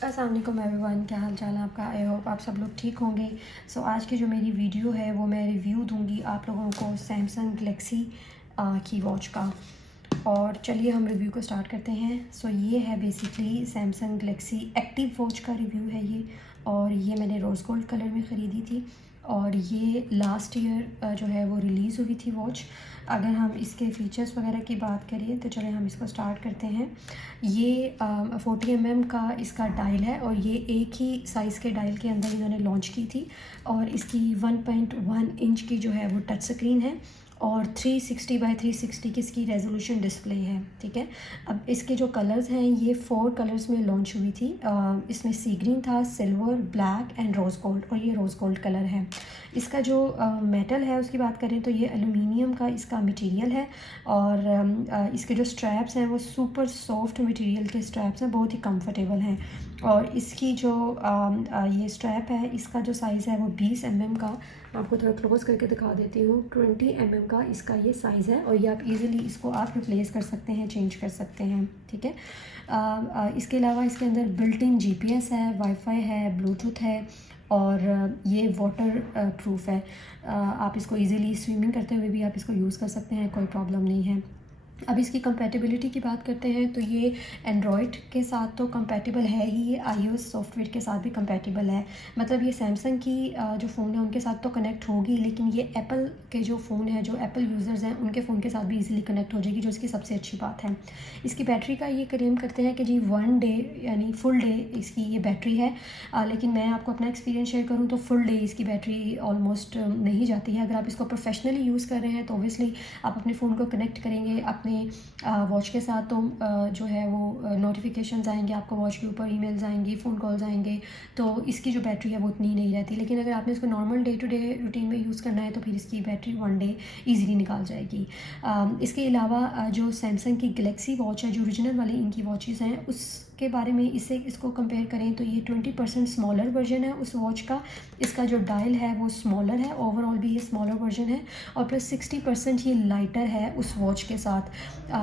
अस्सलाम वालेकुम एवरीवन, क्या हाल चाल है आपका। आई होप आप सब लोग ठीक होंगे। सो आज की जो मेरी वीडियो है वो मैं रिव्यू दूंगी आप लोगों को सैमसंग गलेक्सी की वॉच का। और चलिए हम रिव्यू को स्टार्ट करते हैं। सो ये है basically Samsung Galaxy active watch का रिव्यू है ये। और ये मैंने रोज़ गोल्ड कलर में ख़रीदी थी और ये लास्ट ईयर जो है वो रिलीज़ हुई थी वॉच। अगर हम इसके फ़ीचर्स वगैरह की बात करें तो चलें हम इसको स्टार्ट करते हैं। ये 40 mm का इसका डायल है और ये एक ही साइज़ के डायल के अंदर इन्होंने लॉन्च की थी। और इसकी 1.1 इंच की जो है वो टच स्क्रीन है और 360 बाई 360 की इसकी रेजोल्यूशन डिस्प्ले है। ठीक है, अब इसके जो कलर्स हैं ये 4 कलर्स में लॉन्च हुई थी। इसमें सी ग्रीन था, silver, black and rose gold, और ये रोज़ गोल्ड कलर है। इसका जो मेटल है उसकी बात करें तो ये एलुमिनियम का इसका मटेरियल है। और इसके जो स्ट्रैप्स हैं वो सुपर सॉफ्ट मटेरियल के स्ट्रैप्स हैं, बहुत ही कंफर्टेबल हैं। और इसकी जो ये स्ट्रैप है इसका जो साइज़ है वो 20 mm का, आपको थोड़ा क्लोज करके दिखा देती हूँ। 20 mm का इसका ये साइज़ है और ये आप इजीली इसको आप रिप्लेस कर सकते हैं, चेंज कर सकते हैं। ठीक है, इसके अलावा इसके अंदर बिल्ट इन GPS है, वाईफाई है, ब्लूटूथ है और ये वाटर प्रूफ है। आप इसको इजीली स्विमिंग करते हुए भी आप इसको यूज़ कर सकते हैं, कोई प्रॉब्लम नहीं है। अब इसकी कंपैटिबिलिटी की बात करते हैं तो ये एंड्रॉयड के साथ तो कंपैटिबल है ही, ये iOS सॉफ्टवेयर के साथ भी कंपैटिबल है। मतलब ये सैमसंग की जो फ़ोन है उनके साथ तो कनेक्ट होगी, लेकिन ये एप्पल के जो फ़ोन है, जो एप्पल यूज़र्स हैं उनके फ़ोन के साथ भी इजीली कनेक्ट हो जाएगी, जो इसकी सबसे अच्छी बात है। इसकी बैटरी का ये क्लेम करते हैं कि जी 1 डे यानी फुल डे इसकी ये बैटरी है। लेकिन मैं आपको अपना एक्सपीरियंस शेयर करूँ तो फुल डे इसकी बैटरी ऑलमोस्ट नहीं जाती है। अगर आप इसको प्रोफेशनली यूज़ कर रहे हैं तो ओबियसली आप अपने फ़ोन को कनेक्ट करेंगे अपने वॉच के साथ, तो जो है वो नोटिफिकेशंस आएंगे आपको, वॉच के ऊपर ईमेल्स आएंगी, फ़ोन कॉल्स आएंगे, तो इसकी जो बैटरी है वो उतनी नहीं रहती। लेकिन अगर आपने इसको normal day to day routine में यूज़ करना है तो फिर इसकी बैटरी 1 डे ईजिली निकाल जाएगी। इसके अलावा जो सैमसंग की गलेक्सी वॉच है, जो ओरिजिनल वाली इनकी वॉचेज़ हैं, उसके बारे में इसको कंपेयर करें तो ये 20% स्मॉलर वर्जन है उस वॉच का। इसका जो डायल है वो स्मॉलर है, ओवरऑल भी ये स्मॉलर वर्जन है और प्लस 60% ये लाइटर है उस वॉच के साथ।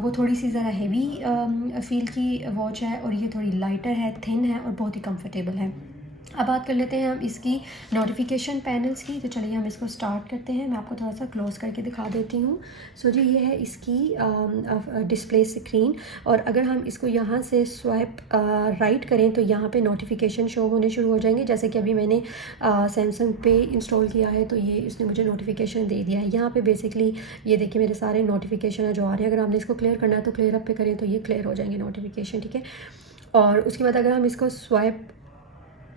वो थोड़ी सी ज़रा हेवी फील की वॉच है और ये थोड़ी लाइटर है, थिन है और बहुत ही कंफर्टेबल है। अब बात कर लेते हैं हम इसकी नोटिफिकेशन पैनल्स की। तो चलिए हम इसको स्टार्ट करते हैं, मैं आपको थोड़ा सा क्लोज करके दिखा देती हूँ। सो जी, ये है इसकी डिस्प्ले स्क्रीन और अगर हम इसको यहाँ से स्वाइप राइट करें तो यहाँ पे नोटिफिकेशन शो होने शुरू हो जाएंगे। जैसे कि अभी मैंने सैमसंग पे इंस्टॉल किया है तो ये इसने मुझे नोटिफिकेशन दे दिया है। यहाँ पे बेसिकली ये देखिए मेरे सारे नोटिफिकेशन है जो आ रहे हैं। अगर आपने इसको क्लियर करना है तो क्लियर अप पे करें तो ये क्लियर हो जाएंगे नोटिफिकेशन। ठीक है, और उसके बाद अगर हम इसको स्वाइप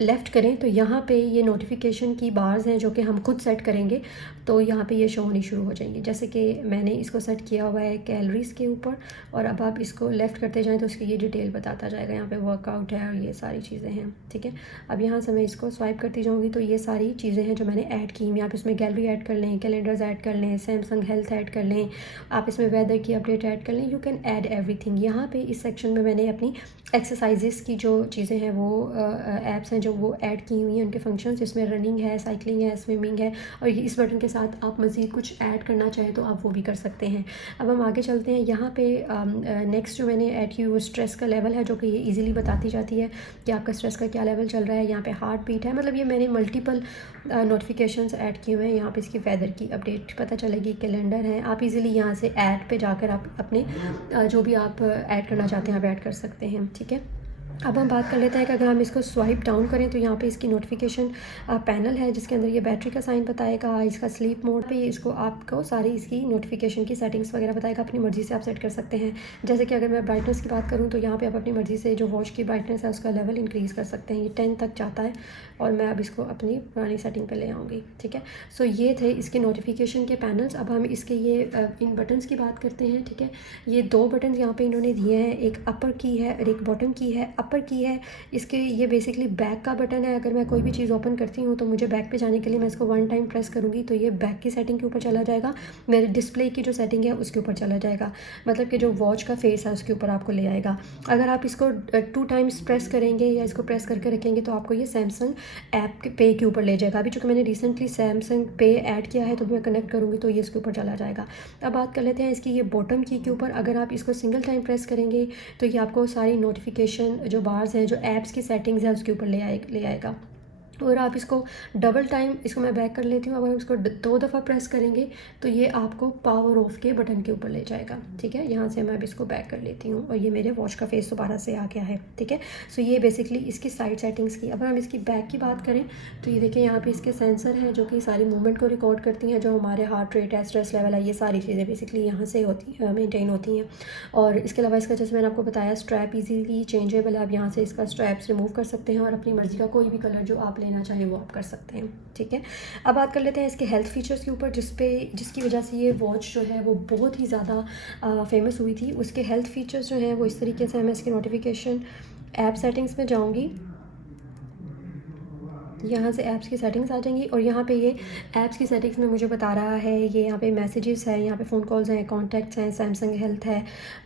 लेफ़्ट करें तो यहाँ पे ये नोटिफिकेशन की बार्स हैं जो कि हम खुद सेट करेंगे, तो यहाँ पे ये शो होनी शुरू हो जाएंगी। जैसे कि मैंने इसको सेट किया हुआ है कैलोरीज़ के ऊपर, और अब आप इसको लेफ़्ट करते जाएं तो उसकी ये डिटेल बताता जाएगा। यहाँ पे वर्कआउट है और ये सारी चीज़ें हैं। ठीक है, अब यहाँ से मैं इसको स्वाइप करती जाऊँगी तो ये सारी चीज़ें हैं जो मैंने ऐड की हैं। आप इसमें गैलरी ऐड कर लें, कैलेंडर्स ऐड कर लें, सैमसंग हेल्थ ऐड कर लें, आप इसमें वेदर की अपडेट ऐड कर लें, यू कैन ऐड एवरीथिंग। यहाँ पे इस सेक्शन में मैंने अपनी एक्सरसाइजेस की जो चीज़ें हैं वो ऐप्स हैं जो वो ऐड की हुई हैं, उनके फंक्शंस, इसमें रनिंग है, साइकिलिंग है, स्विमिंग है, और ये इस बटन के साथ आप मज़ीद कुछ ऐड करना चाहें तो आप वो भी कर सकते हैं। अब हम आगे चलते हैं। यहाँ पे नेक्स्ट जो मैंने ऐड की वो स्ट्रेस का लेवल है, जो कि ये ईजिली बताती जाती है कि आपका स्ट्रेस का क्या लेवल चल रहा है। यहाँ पे हार्ट बीट है, मतलब ये मैंने मल्टीपल नोटिफिकेशंस ऐड किए हुए हैं। यहाँ पे इसकी वेदर की अपडेट पता चलेगी, कैलेंडर है, आप इजीली यहाँ से ऐड पे जाकर आप अपने जो भी आप ऐड करना चाहते हैं आप ऐड कर सकते हैं। ठीक है, अब हम बात कर लेते हैं कि अगर हम इसको स्वाइप डाउन करें तो यहाँ पे इसकी नोटिफिकेशन पैनल है जिसके अंदर ये बैटरी का साइन बताएगा, इसका स्लीप मोड पे इसको आपको सारी इसकी नोटिफिकेशन की सेटिंग्स वगैरह बताएगा। अपनी मर्ज़ी से आप सेट कर सकते हैं। जैसे कि अगर मैं ब्राइटनेस की बात करूँ तो यहाँ पे आप अपनी मर्ज़ी से जो वॉच की ब्राइटनेस है उसका लेवल इंक्रीज़ कर सकते हैं। ये 10 तक जाता है और मैं अब इसको अपनी पुरानी सेटिंग पर ले आऊँगी। ठीक है, सो ये थे इसके नोटिफिकेशन के पैनल्स। अब हम इसके ये इन बटन्स की बात करते हैं। ठीक है, ये 2 बटन यहाँ पे इन्होंने दिए हैं, एक अपर की है और एक बॉटम की है। अपर की है इसके ये बेसिकली बैक का बटन है। अगर मैं कोई भी चीज़ ओपन करती हूँ तो मुझे बैक पे जाने के लिए मैं इसको 1 टाइम प्रेस करूँगी तो ये बैक की सेटिंग के ऊपर चला जाएगा, मेरे डिस्प्ले की जो सेटिंग है उसके ऊपर चला जाएगा, मतलब कि जो वॉच का फेस है उसके ऊपर आपको ले आएगा। अगर आप इसको 2 टाइम्स प्रेस करेंगे या इसको प्रेस करके रखेंगे तो आपको ये सैमसंग ऐप के पे के ऊपर ले जाएगा। अभी चूँकि मैंने रिसेंटली सैमसंग पे ऐड किया है तो मैं कनेक्ट करूँगी तो ये इसके ऊपर चला जाएगा। अब बात कर लेते हैं इसकी ये बॉटम की के ऊपर। अगर आप इसको सिंगल टाइम प्रेस करेंगे तो ये आपको सारी नोटिफिकेशन जो बार्स हैं, जो ऐप्स की सेटिंग्स है उसके ऊपर ले आएगा। और आप इसको डबल टाइम, इसको मैं बैक कर लेती हूँ, अगर इसको 2 दफ़ा प्रेस करेंगे तो ये आपको पावर ऑफ के बटन के ऊपर ले जाएगा। ठीक है, यहाँ से मैं अब इसको बैक कर लेती हूँ और ये मेरे वॉच का फेस दोबारा से आ गया है। ठीक है, सो ये बेसिकली इसकी साइड सेटिंग्स की। अब हम इसकी बैक की बात करें तो ये देखिए यहाँ पे इसके सेंसर हैं जो कि सारी मूवमेंट को रिकॉर्ड करती हैं, जो हमारे हार्ट रेट है, स्ट्रेस लेवल है, ये सारी चीज़ें बेसिकली यहाँ से मेनटेन होती हैं। और इसके अलावा इसका जैसे मैंने आपको बताया स्ट्रैप ईजीली चेंजेबल है, आप यहाँ से इसका स्ट्रैप्स रिमूव कर सकते हैं और अपनी मर्ज़ी का कोई भी कलर जो आप लेना चाहें वो आप कर सकते हैं। ठीक है, अब बात कर लेते हैं इसके हेल्थ फीचर्स के ऊपर, जिसकी वजह से ये वॉच जो है वो बहुत ही ज़्यादा फेमस हुई थी। उसके हेल्थ फीचर्स जो हैं वो इस तरीके से, मैं इसकी नोटिफिकेशन ऐप सेटिंग्स में जाऊँगी, यहाँ से ऐप्स की सेटिंग्स आ जाएंगी और यहाँ पे ये ऐप्स की सेटिंग्स में मुझे बता रहा है, ये यहाँ पे मैसेजेस है, यहाँ पे फ़ोन कॉल्स हैं, कॉन्टैक्ट्स हैं, सैमसंग हेल्थ है,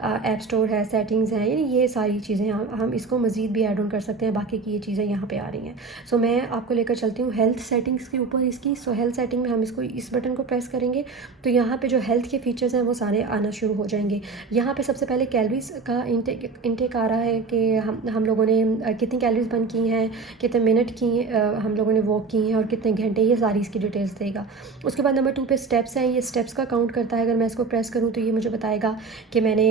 ऐप स्टोर है, सेटिंग्स हैं, यानी ये सारी चीज़ें हम इसको मज़ीद भी ऐड ऑन कर सकते हैं। बाकी की ये चीज़ें यहाँ पे आ रही हैं। सो मैं आपको लेकर चलती हूँ हेल्थ सेटिंग्स के ऊपर इसकी। सो हेल्थ सेटिंग में हम इसको इस बटन को प्रेस करेंगे तो यहाँ पर जो हेल्थ के फीचर्स हैं वो सारे आना शुरू हो जाएंगे। यहाँ पर सबसे पहले कैलोरीज का इंटेक आ रहा है कि हम लोगों ने कितनी कैलोरीज बर्न की हैं, कितने मिनट की हम लोगों ने वॉक की हैं और कितने घंटे, ये सारी इसकी डिटेल्स देगा। उसके बाद नंबर 2 पे स्टेप्स हैं, ये स्टेप्स का काउंट करता है। अगर मैं इसको प्रेस करूँ तो ये मुझे बताएगा कि मैंने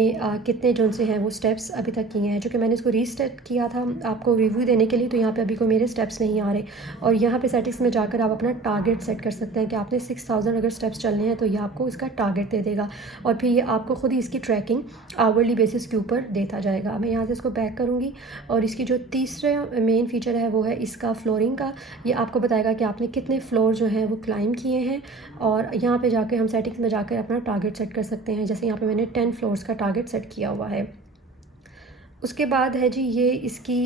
कितने जो से हैं वो स्टेप्स अभी तक किए हैं। चूँकि मैंने इसको रीस्टार्ट किया था आपको रिव्यू देने के लिए, तो यहाँ पे अभी को मेरे स्टेप्स नहीं आ रहे। और यहाँ पे सेटिंग्स में जाकर आप अपना टारगेट सेट कर सकते हैं कि आपने 6000 अगर स्टेप्स चलने हैं तो ये आपको इसका टारगेट दे देगा और फिर ये आपको खुद ही इसकी ट्रैकिंग आवरली बेसिस के ऊपर देता जाएगा। मैं यहाँ से इसको बैक करूँगी और इसकी जो तीसरा मेन फीचर है वो है इसका फ्लोरिंग का। ये आपको बताएगा कि आपने कितने फ्लोर जो हैं वो क्लाइम किए हैं और यहाँ पे जाके हम सेटिंग्स में जाकर अपना टारगेट सेट कर सकते हैं। जैसे यहाँ पे मैंने 10 फ्लोर्स का टारगेट सेट किया हुआ है। उसके बाद है जी ये इसकी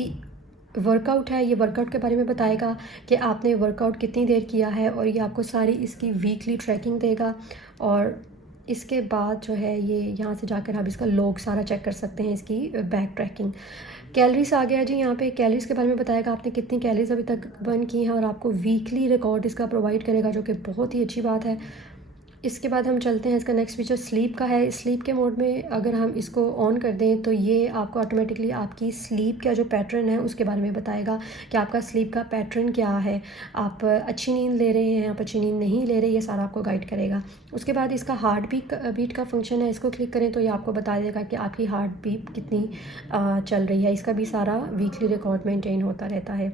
वर्कआउट है। ये वर्कआउट के बारे में बताएगा कि आपने वर्कआउट कितनी देर किया है और ये आपको सारी इसकी वीकली ट्रैकिंग देगा। और इसके बाद जो है ये यहाँ से जाकर आप इसका लॉग सारा चेक कर सकते हैं, इसकी बैक ट्रैकिंग। कैलोरीज आ गया जी, यहाँ पे कैलोरीज के बारे में बताएगा आपने कितनी कैलोरीज अभी तक बर्न की हैं और आपको वीकली रिकॉर्ड इसका प्रोवाइड करेगा, जो कि बहुत ही अच्छी बात है। इसके बाद हम चलते हैं, इसका नेक्स्ट फीचर स्लीप का है। स्लीप के मोड में अगर हम इसको ऑन कर दें तो ये आपको ऑटोमेटिकली आपकी स्लीप का जो पैटर्न है उसके बारे में बताएगा कि आपका स्लीप का पैटर्न क्या है, आप अच्छी नींद ले रहे हैं, आप अच्छी नींद नहीं ले रहे, ये सारा आपको गाइड करेगा। उसके बाद इसका हार्ट बीट का फंक्शन है, इसको क्लिक करें तो ये आपको बता देगा कि आपकी हार्ट बीट कितनी चल रही है। इसका भी सारा वीकली रिकॉर्ड मेंटेन होता रहता है।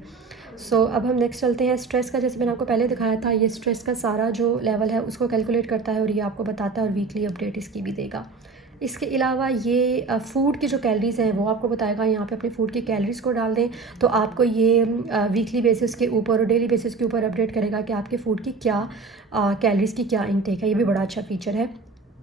सो अब हम नेक्स्ट चलते हैं स्ट्रेस का। जैसे मैंने आपको पहले दिखाया था, ये स्ट्रेस का सारा जो लेवल है उसको कैलकुलेट करता है और ये आपको बताता है और वीकली अपडेट इसकी भी देगा। इसके अलावा ये फ़ूड की जो कैलोरीज़ हैं वो आपको बताएगा। यहाँ पे अपने फ़ूड की कैलोरीज़ को डाल दें तो आपको ये वीकली बेसिस के ऊपर और डेली बेसिस के ऊपर अपडेट करेगा कि आपके फ़ूड की क्या कैलोरीज़ की क्या इंटेक है। ये भी बड़ा अच्छा फीचर है।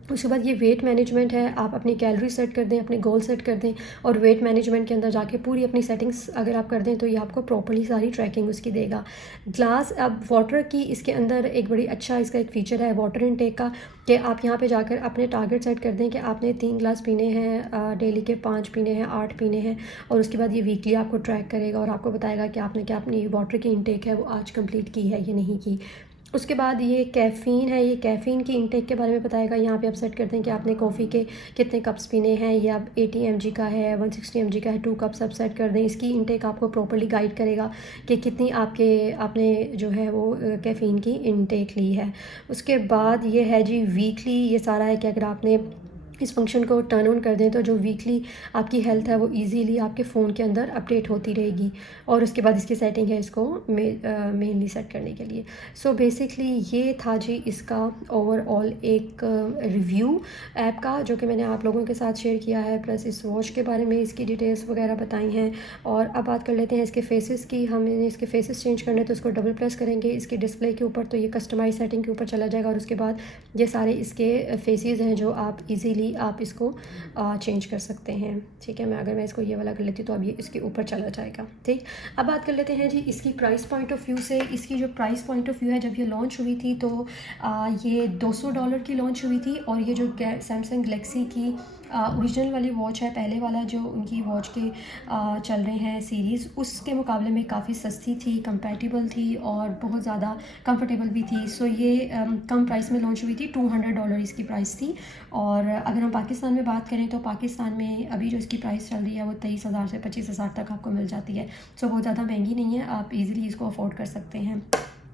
उसके बाद ये वेट मैनेजमेंट है, आप अपनी कैलोरी सेट कर दें, अपने गोल सेट कर दें और वेट मैनेजमेंट के अंदर जाके पूरी अपनी सेटिंग्स अगर आप कर दें तो ये आपको प्रॉपर्ली सारी ट्रैकिंग उसकी देगा। ग्लास अब वाटर की इसके अंदर एक बड़ी अच्छा इसका एक फ़ीचर है वाटर इनटेक का, कि आप यहाँ पे जाकर अपने टारगेट सेट कर दें कि आपने 3 ग्लास पीने हैं, डेली के 5 पीने हैं, 8 पीने हैं और उसके बाद ये वीकली आपको ट्रैक करेगा और आपको बताएगा कि आपने क्या अपनी वाटर की इनटेक है वो आज कंप्लीट की है या नहीं की। उसके बाद ये कैफ़ीन है, ये कैफ़ीन की इंटेक के बारे में बताएगा। यहाँ पे आप सेट करते हैं कि आपने कॉफ़ी के कितने कप्स पीने हैं, ये आप 80 mg का है, 160 mg का है, 2 कप्स आप सेट कर दें। इसकी इंटेक आपको प्रॉपर्ली गाइड करेगा कि कितनी आपने जो है वो कैफ़ीन की इंटेक ली है। उसके बाद ये है जी वीकली, ये सारा है कि अगर आपने इस फंक्शन को टर्न ऑन कर दें तो जो वीकली आपकी हेल्थ है वो इजीली आपके फ़ोन के अंदर अपडेट होती रहेगी। और उसके बाद इसकी सेटिंग है इसको मेनली सेट करने के लिए। सो बेसिकली ये था जी इसका ओवरऑल एक रिव्यू ऐप का, जो कि मैंने आप लोगों के साथ शेयर किया है, प्लस इस वॉच के बारे में इसकी डिटेल्स वगैरह बताई हैं। और अब बात कर लेते हैं इसके फेसेस की। हमने इसके फेसेस चेंज करने तो इसको डबल प्रेस करेंगे इसकी डिस्प्ले के ऊपर तो ये कस्टमाइज सेटिंग के ऊपर चला जाएगा और उसके बाद ये सारे इसके फेसेस हैं जो आप इजीली आप इसको चेंज कर सकते हैं। ठीक है, मैं इसको ये वाला कर लेती हूँ तो अब ये इसके ऊपर चला जाएगा। ठीक, अब बात कर लेते हैं जी इसकी प्राइस पॉइंट ऑफ व्यू से। इसकी जो प्राइस पॉइंट ऑफ व्यू है, जब ये लॉन्च हुई थी तो ये $200 की लॉन्च हुई थी और ये जो सैमसंग गैलेक्सी की ओरिजिनल वाली वॉच है, पहले वाला जो उनकी वॉच के चल रहे हैं सीरीज़, उसके मुकाबले में काफ़ी सस्ती थी, कंपैटिबल थी और बहुत ज़्यादा कंफर्टेबल भी थी। सो ये कम प्राइस में लॉन्च हुई थी, $200 इसकी प्राइस थी। और अगर हम पाकिस्तान में बात करें तो पाकिस्तान में अभी जो इसकी प्राइस चल रही है वो 23,000 से 25,000 तक आपको मिल जाती है। सो बहुत ज़्यादा महंगी नहीं है, आप इजीली इसको अफोर्ड कर सकते हैं।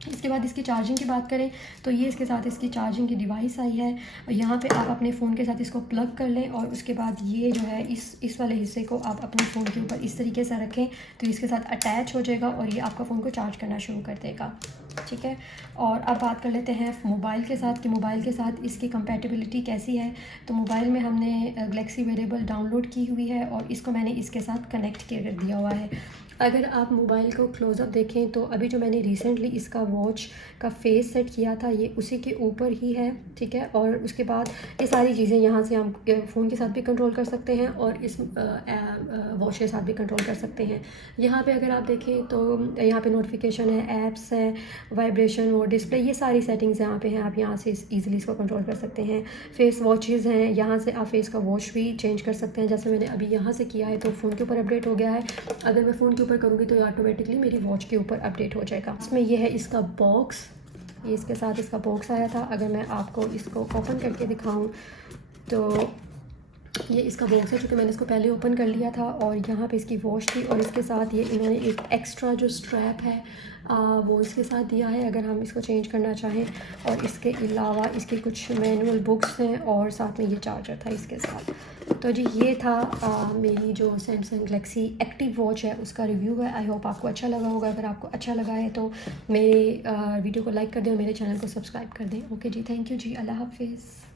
इसके बाद इसकी चार्जिंग की बात करें तो ये इसके साथ इसकी चार्जिंग की डिवाइस आई है। यहाँ पे आप अपने फ़ोन के साथ इसको प्लग कर लें और उसके बाद ये जो है इस वाले हिस्से को आप अपने फ़ोन के ऊपर इस तरीके से रखें तो इसके साथ अटैच हो जाएगा और ये आपका फ़ोन को चार्ज करना शुरू कर देगा। ठीक है, और अब बात कर लेते हैं मोबाइल के साथ कि मोबाइल के साथ इसकी कंपैटिबिलिटी कैसी है। तो मोबाइल में हमने गैलेक्सी वेरेबल डाउनलोड की हुई है और इसको मैंने इसके साथ कनेक्ट कर दिया हुआ है। अगर आप मोबाइल को क्लोज़अप देखें तो अभी जो मैंने रिसेंटली इसका वॉच का फेस सेट किया था ये उसी के ऊपर ही है। ठीक है, और उसके बाद ये सारी चीज़ें यहाँ से हम फ़ोन के साथ भी कंट्रोल कर सकते हैं और इस वॉच के साथ भी कंट्रोल कर सकते हैं। यहाँ पे अगर आप देखें तो यहाँ पे नोटिफिकेशन है, ऐप्स है, वाइब्रेशन और डिस्प्ले, ये सारी सेटिंग्स यहाँ पे हैं। आप यहाँ से ईज़िली इसको कंट्रोल कर सकते हैं। फेस वॉचेज़ हैं, यहाँ से आप फेस का वॉच भी चेंज कर सकते हैं। जैसे मैंने अभी यहाँ से किया है तो फ़ोन के ऊपर अपडेट हो गया है। अगर मैं फ़ोन के ऊपर करूँगी तो ऑटोमेटिकली मेरी वॉच के ऊपर अपडेट हो जाएगा। इसमें ये है इसका बॉक्स, ये इसके साथ इसका बॉक्स आया था। अगर मैं आपको इसको ओपन करके दिखाऊं तो ये इसका बॉक्स है, चूँकि मैंने इसको पहले ओपन कर लिया था और यहाँ पे इसकी वॉच थी और इसके साथ ये इन्होंने एक एक्स्ट्रा जो स्ट्रैप है वो इसके साथ दिया है अगर हम इसको चेंज करना चाहें। और इसके अलावा इसके कुछ मैनुअल बुक्स हैं और साथ में ये चार्जर था इसके साथ। तो जी ये था मेरी जो सैमसंग गैलेक्सी एक्टिव वॉच है उसका रिव्यू है। आई होप आपको अच्छा लगा होगा। अगर आपको अच्छा लगा है तो मेरे वीडियो को लाइक कर दें और मेरे चैनल को सब्सक्राइब कर दें। ओके जी, थैंक यू जी, अल्लाह हाफिज़।